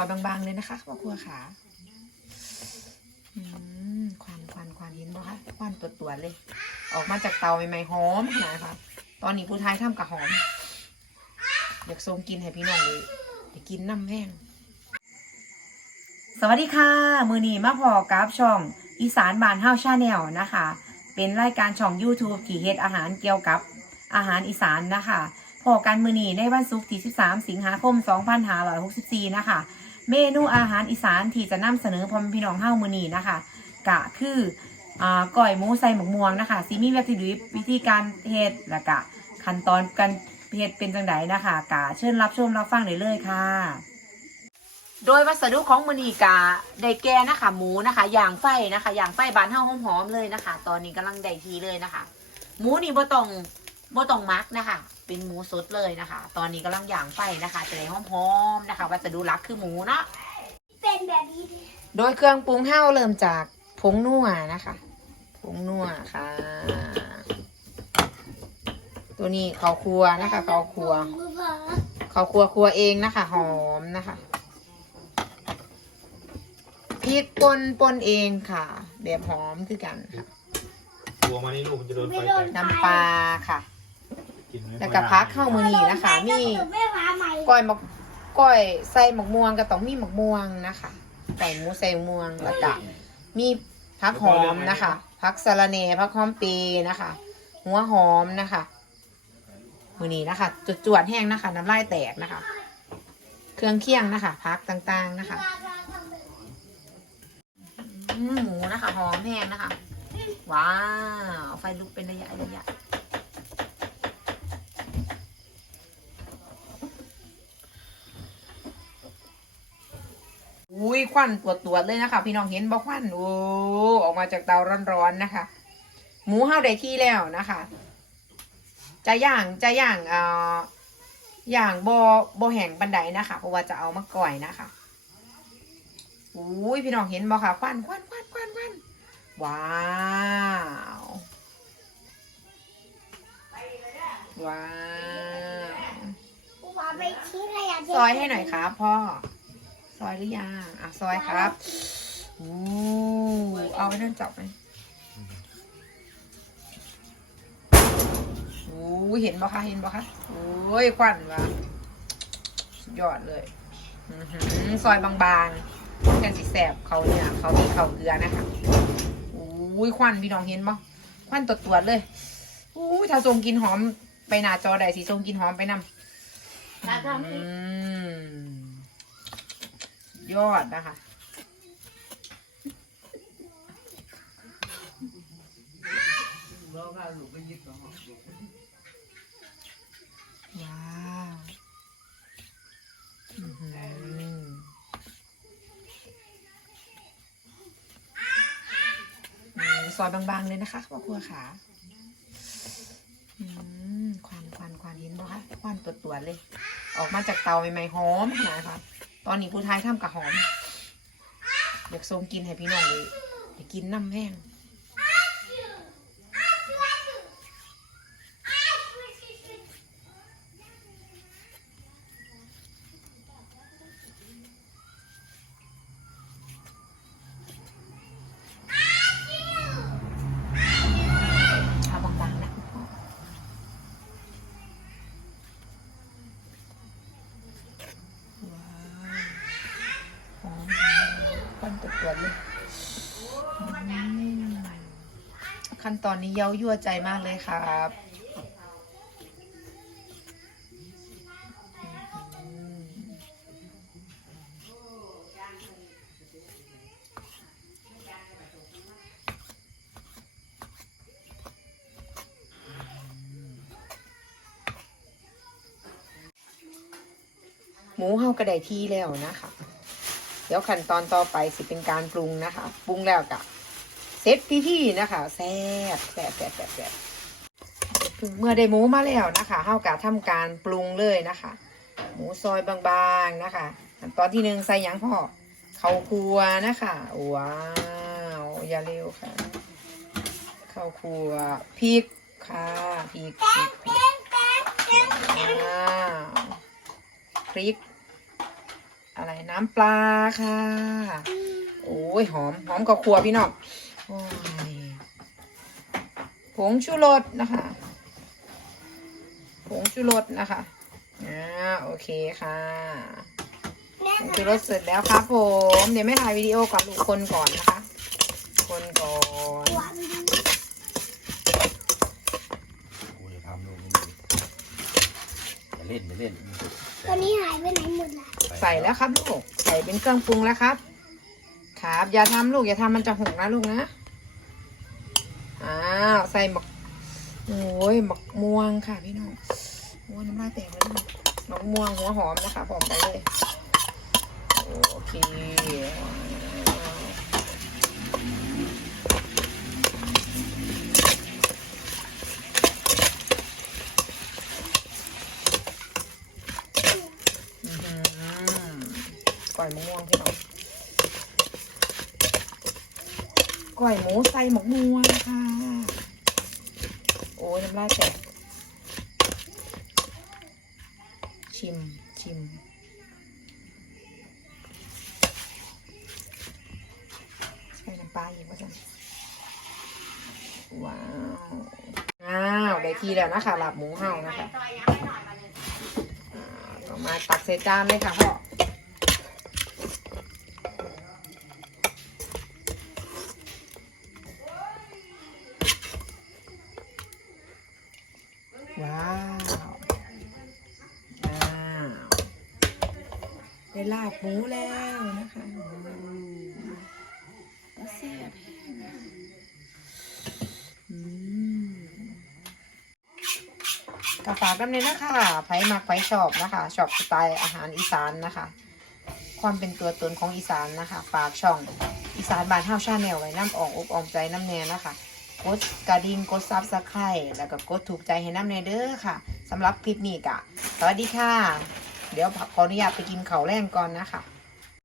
อยบางๆเลยนะคะพ่อครัวขาควันควันควันเห็นบ่คะควันตัวตัวเลย ออกมาจากเตาใหม่ๆหอมขนาดค่ะ ตอนนี้ผู้ไทยทำกับหอม อยากทรงกินให้พี่น้องเลยไปกินน้ำแห้งสวัสดีค่ะ มือนีมาพอกับช่อง อีสานบานเฮาชาแนลนะคะ เป็นรายการช่อง YouTube ที่เฮ็ดอาหารเกี่ยวกับอาหารอีสานนะคะพอกันมือนีในวันศุกร์ที่ 13 สิงหาคม 2564 นะคะ เมนูอาหารอีสานที่จะนำเสนอพ่อแม่พี่น้องเฮามือนีนะคะกะคืออ่าก้อยหมูใส่หมกม่วงนะคะซีมีวัตถุดิบวิธีการเฮ็ดและกะขั้นตอนการเฮ็ดเป็นจังไดนะคะกะเชิญรับชมรับฟังได้เลยค่ะ โดยวัสดุของมือนีกาได้แก่นะคะหมูนะคะอย่างไฟนะคะอย่างไฟบานเฮาหอมๆเลยนะคะ ตอนนี้กำลังได้ทีเลยนะคะ หมูนี่บ่ต้องบ่ต้องมักนะคะ เป็นหมูสดเลยนะคะ ตอนนี้กำลังย่างไฟนะคะจะได้หอมๆนะคะ วัสดุหลักคือหมูเนาะเป็นแบบนี้โดยเครื่องปรุงเฮาเริ่มจากผงนัวนะคะผงนัวค่ะ ตัวนี้ข้าวครัวนะคะข้าวครัวมือพอข้าวครัวครัวเองนะคะ หอมนะคะพริกป่นป่นเองค่ะ แบบหอมคือกันค่ะกลัวมานี่ลูกมันจะโดนไฟแตก น้ำปลาค่ะกินไม่ แล้วก็พักเข้ามือนี้นะคะ มีไม่พาใหม่ก้อยหมกก้อยใส่หมกม่วงก็ต้องมีหมกม่วงนะคะใส่หมูใส่หมกม่วงแล้วก็มีผักหอมนะคะผักสะระแหน่ผักหอมเปรย์นะคะ หัวหอมนะคะมือนี้นะคะจุดจวดๆแห้งนะคะน้ำลายแตกนะคะ เครื่องเคียงนะคะพักต่างๆนะคะอืมหมูนะคะหอมแห้งนะคะ ว้าว ไฟลุกเป็นระยะระยะ อุ้ ยควันตัวตัวๆเลยนะคะ พี่น้องเห็นบ่ควันโอ้ออกมาจากเตาร้อนๆนะคะ หมูเฮาได้ที่แล้วนะคะ จะย่างจะย่างเอ่อย่างบอบแห้งบันไดนะคะ เพราะว่าจะเอามาก่อยนะคะอุ้ยพี่น้องเห็นบ่ค่ะควันควันควันควันควันว้าวว้าวซอยให้หน่อยครับพ่อ ซอยหรือยังอะซอยครับอู้เอาไว้นั่นจับไหมอู้เห็นบ่คะเห็นบ่คะโอ้ยควันว่ะสุดยอดเลยอื้อหือซอยบางๆกันสิแสบเขาเนี่ย เขามีเขาเกลือนะคะอู้ยควันพี่น้องเห็นบ่ควันตัวตัวๆเลยอู้ยถ้าทรงกินหอมไปหน้าจอใดสิทรงกินหอมไปนำแล้วก็มีอืม ยอดนะคะ ว้าวอื้อหืออืมซอยบางๆเลยนะคะพ่อครัวขาอืมควันควันควันเห็นบ่คะควันตัวๆเลย ออกมาจากเตาใหม่ๆหอมขนาดค่ะ ตอนนี้ผู้ไทยทำกระหอมอยากทรงกินให้พี่น้องเลยอยากกินน้ำแห้ง เอาบางๆนะพ่อว้าวหอมควัน ตัวตัวๆเลยอืมขั้นตอนนี้เย้ายั่วใจมากเลยครับอืมหมูเฮากระไดที่แล้วนะคะเดี๋ยวขั้นตอนต่อไปสิเป็นการปรุงนะคะ ปรุงแล้วกะเซตพิธีนะคะแซ่บแซ่บแซ่บแซ่บเมื่อได้หมูมาแล้วนะคะเฮากะทำการปรุงเลยนะคะ หมูซอยบางๆนะคะขั้นตอนที่หนึ่งใส่หยังพ่อเข้าครัวนะคะว้าวอย่าเร็วค่ะเข้าครัวพริกค่ะพริกพริกพริกว้าพริก อะไรอะไรน้ำปลาค่ะ โอ้ยหอม หอมกับครัวพี่น้องโอ้ยผงชูรสนะคะ ผงชูรสนะคะอ่าโอเคค่ะแม่ผงชูรสเสร็จแล้วครับผม เดี๋ยวไม่ถ่ายวิดีโอก่อนลูกคนก่อนนะคะ คนก่อนวางดีกูจะทำลูกนี่อย่าเล่นอย่าเล่น ตัวนี้หายไปไหนหมดล่ะใส่แล้วครับลูก ใส่เป็นเครื่องปรุงแล้วครับ ครับ อย่าทำลูก อย่าทำมันจะหกนะลูกนะ อ้าว ใส่หมักโอ้ยหมักม่วงค่ะพี่น้องโอ้น้ำลายแตกเลยลูกหมักม่วงหัวหอมนะคะหอมไปเลย โอเคอื้อหือ ก้อยมะม่วงพี่น้องก้อยหมูใส่หมกม่วงค่ะ โอ้ยน้ำลายแตกชิม ชิมใส่น้ำปลาอีกว่าจังว้าว อ้าวได้ทีแล้วนะคะหลับหมูเห่านะคะอ่าต่อมาตักใส่จานเลยค่ะพ่อ ว้าวอ้าว ได้ลาบหมูแล้วนะคะเสียกาฝากกันเลยนะคะไผ่มักไผ่ชอบนะคะ ชอบสไตล์อาหารอีสานนะคะ ความเป็นตัวตนของอีสานนะคะ ฝากช่องอีสานบ้านเฮาชาแนลไว้น้ำอ่องอกอ่อมใจน้ำแนนะคะกดกระดิ่งกดซับสไครต์แล้วก็กดถูกใจให้น้ำเนเด้อค่ะสำหรับคลิปนี้กะสวัสดีค่ะ เดี๋ยวขออนุญาตไปกินข้าวแรงก่อนนะคะ